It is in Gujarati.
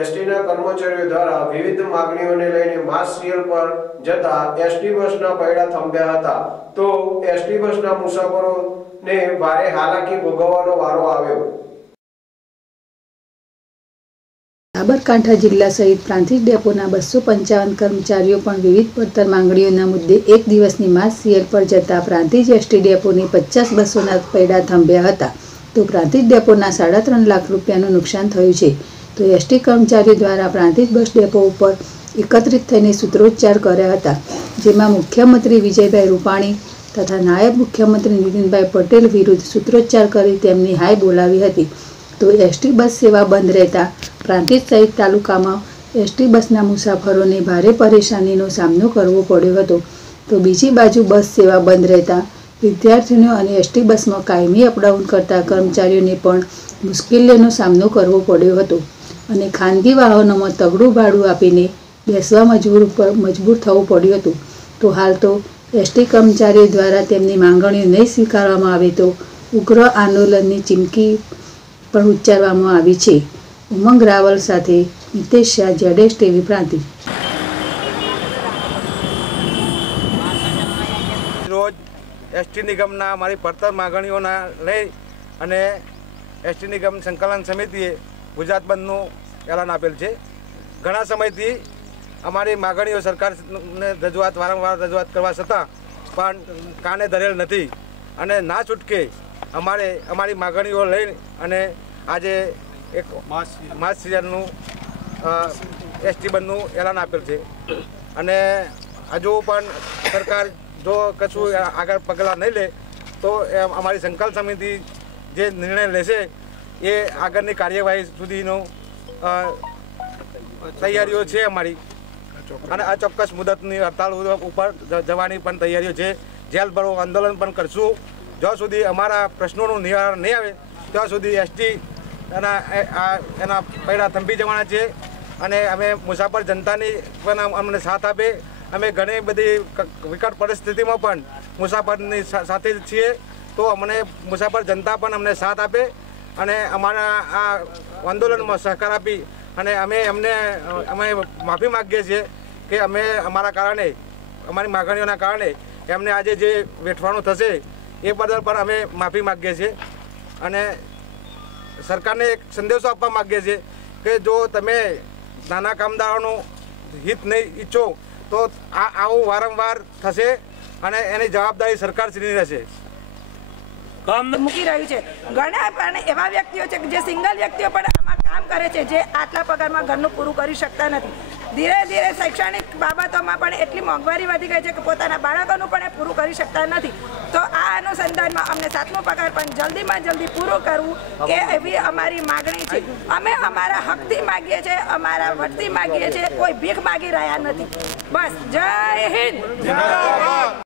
એસટીના કર્મચારીઓ દ્વારા વિવિધ માંગણીઓને લઈને માસ સિયલ પર જતા એસટી બસના પૈડા થંભ્યા હતા, તો એસટી બસના મુસાફરોને ભારે હાલાકી ભોગવવાનો વારો આવ્યો। સાબરકાંઠા જિલ્લા સહિત પ્રાંતિજ ડેપોના 255 કર્મચારીઓ પણ વિવિધ પડતર માંગણીઓના મુદ્દે એક દિવસની માસ સિયલ પર જતા પ્રાંતિજ એસટી ડેપોની 50 બસોના પૈડા થંભ્યા હતા, તો પ્રાંતિજ ડેપોના 3.5 લાખ રૂપિયાનું નુકસાન થયું છે। તો એસટી કર્મચારીઓ દ્વારા પ્રાંતિજ બસ ડેપો ઉપર એકત્રિત થઈને સૂત્રોચ્ચાર કર્યા હતા, જેમાં મુખ્યમંત્રી વિજયભાઈ રૂપાણી તથા નાયબ મુખ્યમંત્રી નીતિનભાઈ પટેલ વિરુદ્ધ સૂત્રોચ્ચાર કરી તેમની હાય બોલાવી હતી। તો એસટી બસ સેવા બંધ રહેતા પ્રાંતિજ સહિત તાલુકામાં એસટી બસના મુસાફરોને ભારે પરેશાનીનો સામનો કરવો પડ્યો હતો। તો બીજી બાજુ બસ સેવા બંધ રહેતા વિદ્યાર્થીઓ અને એસટી બસમાં કાયમી અપડાઉન કરતા કર્મચારીઓને પણ મુશ્કેલીનો સામનો કરવો પડ્યો હતો અને ખાનગી વાહનોમાં તગડું ભાડું આપીને બેસવા મજબૂર થવું પડ્યું હતું। તો હાલ તો એસટી કર્મચારીઓ દ્વારા તેમની માંગણીઓ નહીં સ્વીકારવામાં આવે તો ઉગ્ર આંદોલનની ચીમકી પણ ઉચ્ચારવામાં આવી છે। ઉમંગ રાવલ સાથે નિતેશ શાહ, ZS TV પ્રાંતિજ। રોજ એસટી નિગમના અમારી પડતર માગણીઓના લઈ અને એસટી નિગમ સંકલન સમિતિએ ગુજરાત બંધનું એલાન આપેલ છે। ઘણા સમયથી અમારી માગણીઓ સરકારને વારંવાર રજૂઆત કરવા છતાં પણ કાને ધરેલ નથી અને ના છૂટકે અમારી માગણીઓ લઈ અને આજે એક માસ સિયલનું એસટી બંધનું એલાન આપેલ છે અને હજુ પણ સરકાર જો કશું આગળ પગલાં નહીં લે તો અમારી સંકલ્પ સમિતિ જે નિર્ણય લેશે એ આગળની કાર્યવાહી સુધીનો તૈયારીઓ છે અમારી અને અચોક્કસ મુદતની હડતાળ ઉપર જવાની પણ તૈયારીઓ છે। જેલ ભરો આંદોલન પણ કરશું। જ્યાં સુધી અમારા પ્રશ્નોનું નિવારણ નહીં આવે ત્યાં સુધી એસટી એના પૈડા થંભી જવાના છે અને અમે મુસાફર જનતાની પણ અમને સાથ આપે। અમે ઘણી બધી વિકટ પરિસ્થિતિમાં પણ મુસાફરની સાથે જ છીએ, તો અમને મુસાફર જનતા પણ અમને સાથ આપે અને અમારા આ આંદોલનમાં સહકાર આપી અને અમે માફી માગીએ છીએ કે અમે અમારા કારણે અમારી માગણીઓના કારણે એમને આજે જે વેઠવાનું થશે એ બદલ પણ અમે માફી માગીએ છીએ અને સરકારને એક સંદેશો આપવા માગીએ છીએ કે જો તમે નાના કામદારોનું હિત નહીં ઈચ્છો તો આવું વારંવાર થશે અને એની જવાબદારી સરકારશ્રીની રહેશે। મૂકી રહ્યું છે ઘણા પણ એવા વ્યક્તિઓ છે જે સિંગલ વ્યક્તિઓ પણ આમાં કામ કરે છે, જે આટલા પગારમાં ઘરનું પૂરું કરી શકતા નથી। ધીરે ધીરે શૈક્ષણિક બાબતોમાં પણ એટલી મોંઘવારી વધી ગઈ છે કે પોતાના બાળકોનું પણ એ પૂરું કરી શકતા નથી। તો આ અનુસંધાનમાં અમને 7મો પગાર પણ જલ્દીમાં જલ્દી પૂરું કરવું એ એવી અમારી માગણી છે। અમે અમારા હકથી માગીએ છીએ, અમારા વટથી માગીએ છીએ, કોઈ ભીખ માગી રહ્યા નથી। બસ, જય હિન્દ।